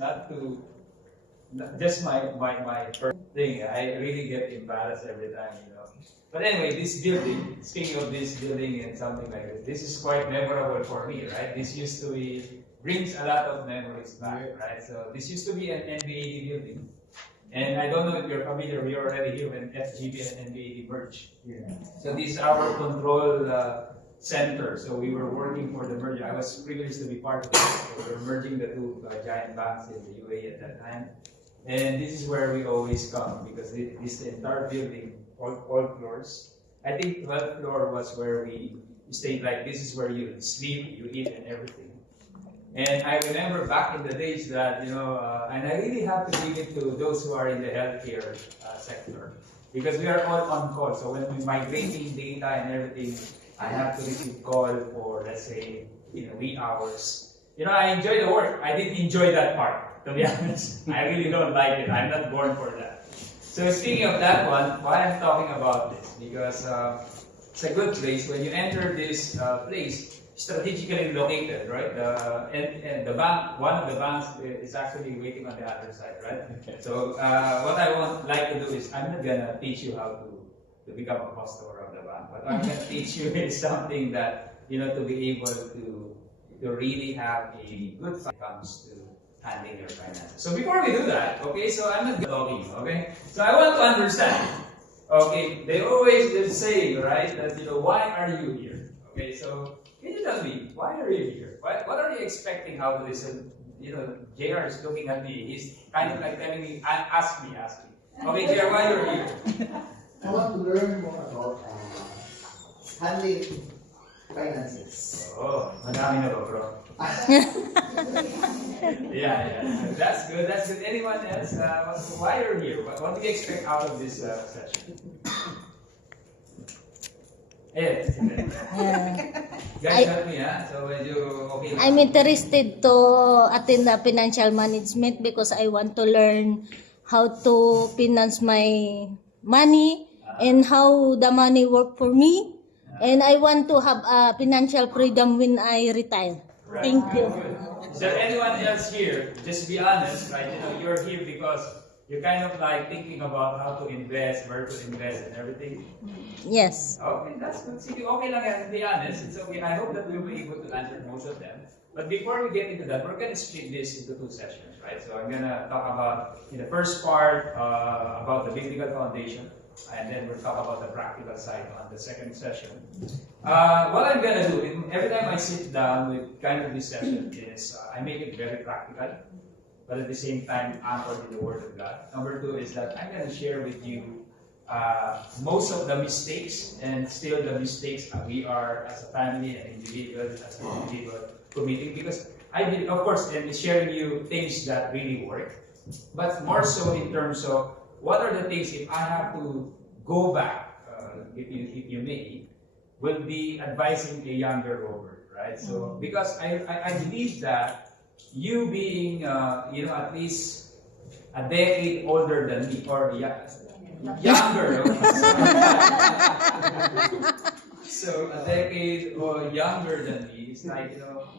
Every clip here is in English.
not to, just my first thing. I really get embarrassed every time, you know. But anyway, this building, speaking of this building and something like this is quite memorable for me, right? This used to be, brings a lot of memories back, right? So this used to be an NBAD building. And I don't know if you're familiar, we are already here when FGB and NBAD merged. Yeah. So this is our control center. So we were working for the merger. I was privileged to be part of it. So we were merging the two giant banks in the UAE at that time. And this is where we always come because this entire building, all floors. I think 12th floor was where we stayed. Like this is where you sleep, you eat, and everything. And I remember back in the days that, you know, and I really have to give it to those who are in the healthcare sector because we are all on call. So when we migrating data and everything, I have to receive call for, let's say, wee hours. You know, I enjoy the work. I didn't enjoy that part, to be honest. I really don't like it. I'm not born for that. So speaking of that one, why I'm talking about this? Because it's a good place. When you enter this place, strategically located, right? And the bank, one of the banks is actually waiting on the other side, right? Okay. So what I like to do is, I'm not gonna teach you how to become a customer of the bank. What I'm gonna teach you is something that, to be able to really have a good when it comes to handling your finances. So before we do that, okay, so I'm not talking, okay? So I want to understand, okay, they always just say, right, that, why are you here? Okay, so can you tell me, why are you here? What are you expecting out of this? And, JR is looking at me. He's kind of like telling me, ask me. Okay, JR, why you're here? I want to learn more about handling finances. Oh, madami na ba, bro? Yeah. That's good. Anyone else? Why are you here? What do you expect out of this session? Guys, help me, ha? So, okay. I'm interested to attend the financial management because I want to learn how to finance my money and how the money work for me. And I want to have financial freedom when I retire. Right. Thank you. Is there anyone else here? Just be honest, right? You're here because you're kind of like thinking about how to invest, where to invest, and everything. Yes. Okay, that's good. See, okay lang yan, to be honest. It's okay. I hope that we'll be able to answer most of them. But before we get into that, we're going to split this into two sessions, right? So I'm going to talk about, in the first part, about the biblical foundation. And then we'll talk about the practical side on the second session. What I'm going to do, every time I sit down with kind of this session is, I make it very practical, but at the same time anchored in the Word of God. Number two is that I'm going to share with you most of the mistakes and still the mistakes we are as a family and individuals, as an individual committing. Because I believe, of course, and sharing you things that really work, but more so in terms of what are the things, if I have to go back, if you may, will be advising a younger Robert, right? So, because I believe that you being, at least a decade older than me, or younger, so a decade or younger than me, it's like,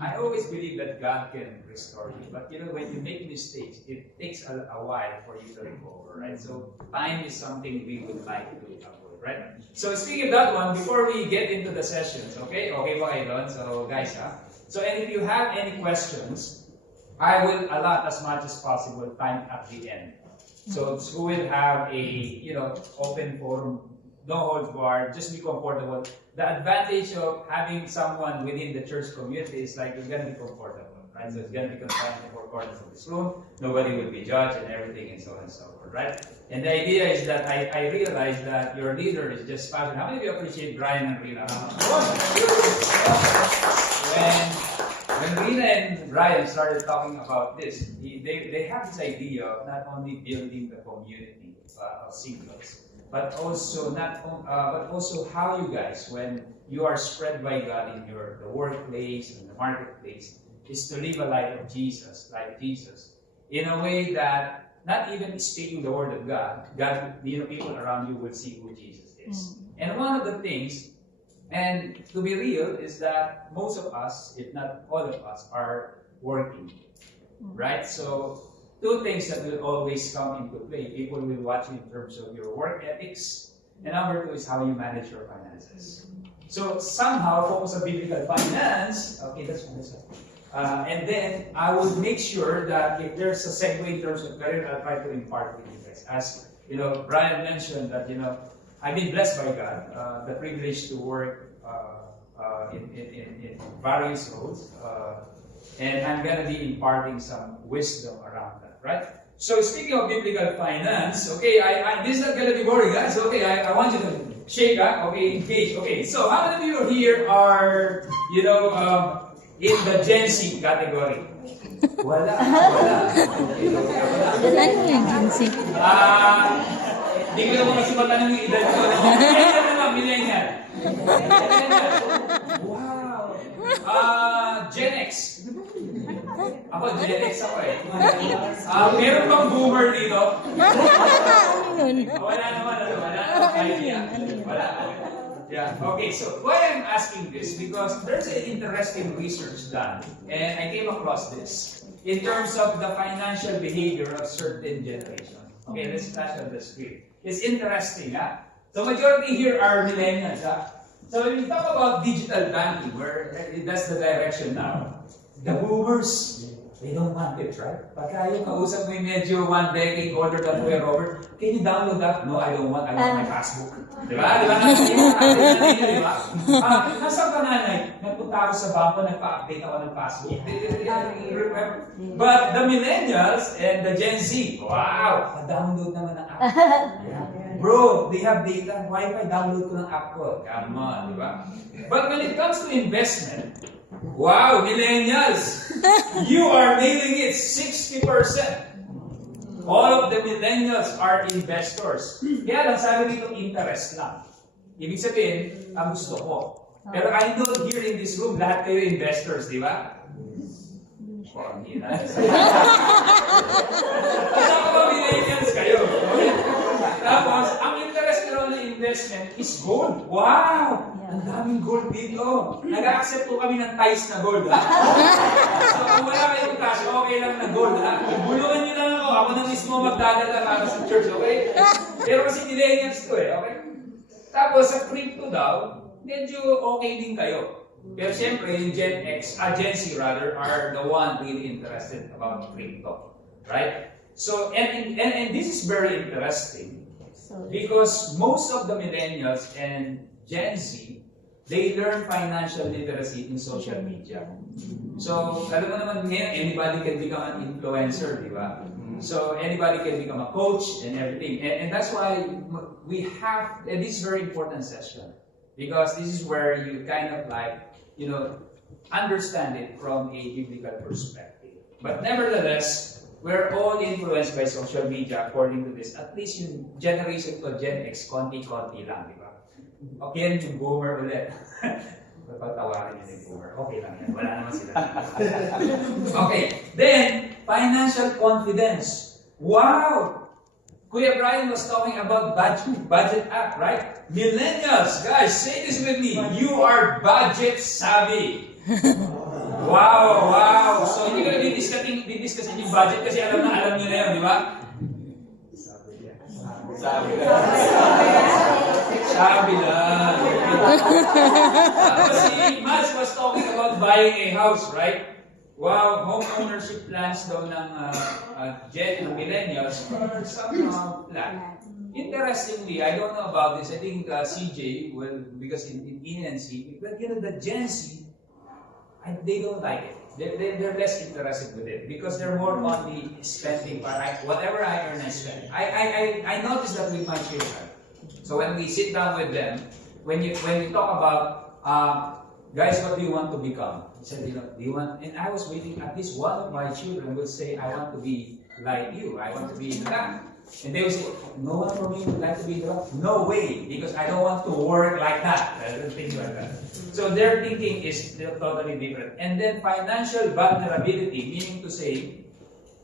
I always believe that God can restore you. But when you make mistakes, it takes a while for you to recover, right? So time is something we would like to avoid, right? So speaking of that one, before we get into the sessions, okay ba kayo doon? So guys, so and if you have any questions, I will allot as much as possible time at the end. So we will have a open forum, no holds barred, just be comfortable. The advantage of having someone within the church community is like you're gonna be comfortable, right? So it's gonna be confined to 4 corners of this room. Nobody will be judged and everything and so on and so forth, right? And the idea is that I realize that your leader is just passionate. How many of you appreciate Brian and Rina? When Rina and Brian started talking about this, they have this idea of not only building the community of singles, but also how you guys, when you are spread by God in the workplace and the marketplace, is to live a life of Jesus, like Jesus, in a way that not even speaking the word of God, people around you will see who Jesus is. And one of the things, and to be real, is that most of us, if not all of us, are working. right? So two things that will always come into play. People will watch you in terms of your work ethics, and number two is how you manage your finances. So somehow focus on biblical finance. Okay, that's one. And then I would make sure that if there's a segue in terms of career, I'll try to impart with you guys. As you know, Brian mentioned that I've been blessed by God, the privilege to work in various roles, and I'm going to be imparting some wisdom around that, right? So speaking of biblical finance, okay, this is not going to be boring, guys. Okay, I want you to shake, okay, engage. Okay, so how many of you here are, in the Gen Z category? Wala. Okay, wala. Wala yung agency. Hindi ko naman kasi matanong yung edad ko. Millennial naman, millennial. Wow. Gen X. Ako, Gen X ako eh. Meron bang boomer dito? Ano yun? Wala naman, wala. Wala. Yeah. Okay, so why I'm asking this, because there's an interesting research done, and I came across this in terms of the financial behavior of certain generation. Okay, let's flash on the screen. It's interesting, huh? So majority here are millennials, huh? So when we talk about digital banking, where that's the direction now, the boomers, they don't want it, right? Pagka yung kausap mo yung medyo 1 decade older than Kuya Robert, can you download that? No, I want my passbook. Diba? Diba? Nasaan ka nanay? Nagpunta ako sa bangko, nagpa-update ako ng passbook. But the millennials and the Gen Z, wow! Pa-download naman ng app. Bro, they have data, Wi-Fi, download ko ng app ko. Come on, diba? But when it comes to investment, wow, millennials, you are nailing it 60%. All of the millennials are investors. Kaya lang sabi dito, interest lang. Ibig sabihin, ang gusto ko. Pero I know here in this room, lahat kayo investors, di ba? Oh, hindi na. Kasama ba millennials kayo? Okay? Tapos, ang interest nyo na investment is gold. Wow! Ang daming gold dito. Nag-accept po kami ng ties na gold. Ha? So, kung wala kayong cash, okay lang na gold. Bulungan nyo lang ako. Ako na mismo magdadala para sa church, okay? Pero kasi millennials to eh, okay? Tapos, sa crypto daw, medyo okay din kayo. Pero siyempre, yung Gen Z rather, are the one really interested about crypto. Right? So, and this is very interesting. Because most of the millennials and Gen Z, they learn financial literacy in social media. So, alam mo naman ngayon, anybody can become an influencer, di ba? So, anybody can become a coach and everything. And that's why we have, and this is a very important session. Because this is where you kind of understand it from a biblical perspective. But nevertheless, we're all influenced by social media according to this. At least yung generation to Gen X, konti-konti lang, di ba? Okay, yung boomer ulit. Pagtawarin yun yung boomer. Okay lang yan. Wala naman sila. Okay. Then, financial confidence. Wow! Kuya Brian was talking about budget app, right? Millennials, guys, say this with me. You are budget savvy. Wow! So, hindi ko na didiscussing yung budget kasi alam nyo na yun, di ba? Sabi lang. Si Mas was talking about buying a house, right? Wow, home ownership plans daw ng millennials are somehow flat. Interestingly, I don't know about this. I think CJ will, because in NC, but the Gen Z, they don't like it. They're less interested with it because they're more on the spending part. Whatever I earn, I spend. I noticed that with my children. So when we sit down with them, when we talk about guys, what do you want to become? He said, do you want? And I was waiting. At least one of my children would say, I want to be like you. I want to be in the bank. And they would say, no one for me would like to be in the bank. No way, because I don't want to work like that. Things like that. So their thinking is totally different. And then financial vulnerability, meaning to say,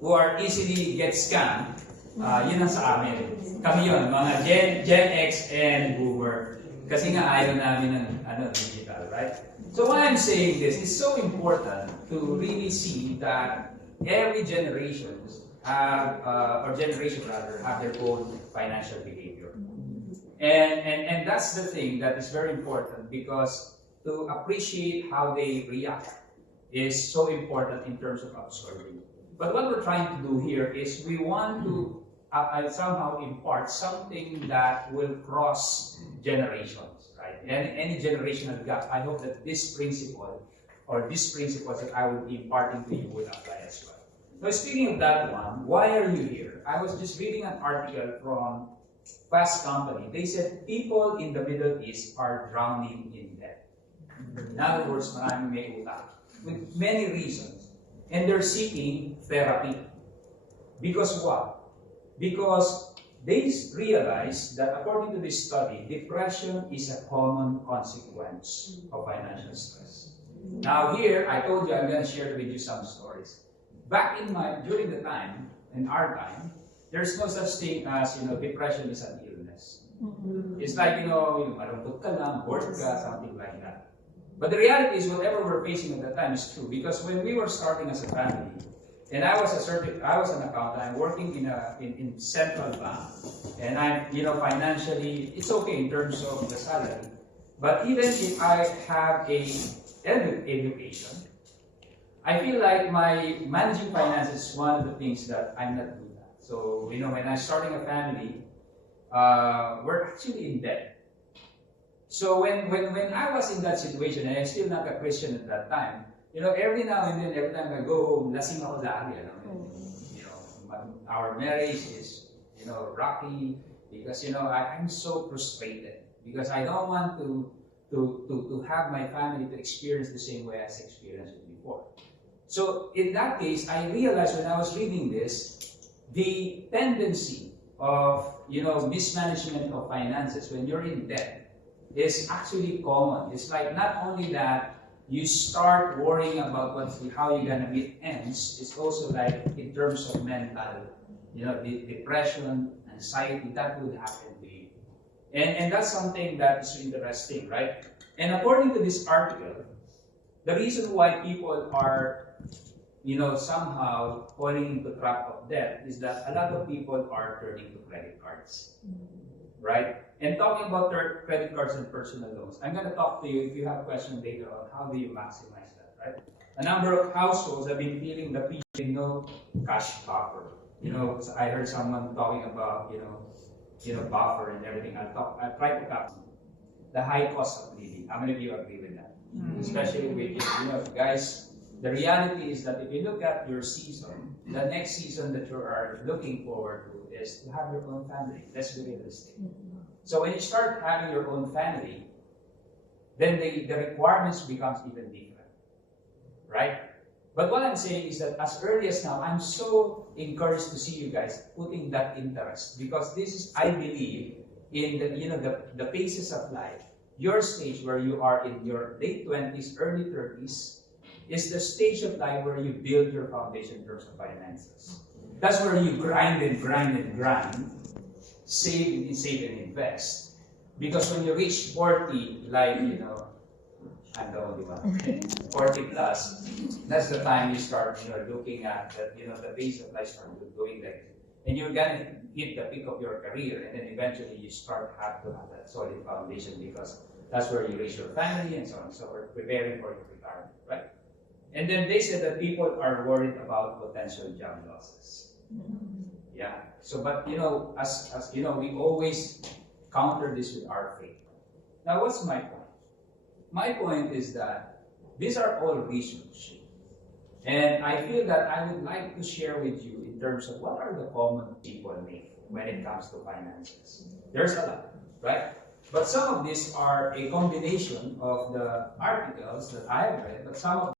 who are easily get scammed, yun ang sa amin. Kami yun, mga Gen X and Boomer. Kasi nga ayaw namin ng digital, right? So why I'm saying this is so important to really see that every generation or generation rather, have their own financial behavior. And that's the thing that is very important, because to appreciate how they react is so important in terms of absorbing. But what we're trying to do here is we want to somehow impart something that will cross generations, right? Any generational gap. I hope that this principle or these principles that I will be imparting to you will apply as well. Now, speaking of that one, why are you here? I was just reading an article from Fast Company. They said people in the Middle East are drowning in debt. In other words, maraming may utang, with many reasons. And they're seeking therapy. Because what? Because they realize that according to this study, depression is a common consequence of financial stress. Now here, I told you I'm going to share with you some stories. Back during the time, in our time, there's no such thing as, depression is an illness. It's like, malungkot ka lang, bored ka, something like that. But the reality is, whatever we're facing at that time is true, because when we were starting as a family, and I was an accountant, I'm working in central bank, and I'm, financially, it's okay in terms of the salary. But even if I have a education, I feel like my managing finance is one of the things that I'm not good at. So, when I'm starting a family, we're actually in debt. So when I was in that situation, and I'm still not a Christian at that time, every now and then, every time I go home, lasing ako lagi. Our marriage is, rocky, because, I'm so frustrated, because I don't want to have my family to experience the same way as experienced it before. So in that case, I realized when I was reading this, the tendency of, mismanagement of finances when you're in debt is actually common. It's like not only that you start worrying about how you're gonna meet ends, it's also like in terms of mental, the depression, anxiety, that would happen to you. And that's something that is interesting, right? And according to this article, the reason why people are, somehow falling into trap of debt is that a lot of people are turning to credit cards, right? And talking about their credit cards and personal loans, I'm going to talk to you, if you have a question later on, how do you maximize that, right? A number of households have been feeling the pinch with no cash buffer. I heard someone talking about, buffer and everything. I'll try to capture the high cost of living. How many of you agree with that? Especially with, guys, the reality is that if you look at your season, the next season that you are looking forward to is to have your own family. Let's be realistic. So when you start having your own family, then the requirements becomes even different, right? But what I'm saying is that as early as now, I'm so encouraged to see you guys putting that interest, because this is, I believe, in the phases of life, your stage where you are in your late 20s, early 30s, is the stage of life where you build your foundation in terms of finances. That's where you grind and grind and grind, save and invest. Because when you reach 40, like, I'm the only one, 40 plus, that's the time you start, looking at that, the base of life start going like, and you're gonna hit the peak of your career, and then eventually you start have to have that solid foundation, because that's where you raise your family and so on and so forth, preparing for your retirement, right? And then they said that people are worried about potential job losses. Yeah. So, but as we always counter this with our faith. Now, what's my point? My point is that these are all research, and I feel that I would like to share with you in terms of what are the common people make when it comes to finances. There's a lot, right? But some of these are a combination of the articles that I've read, but some of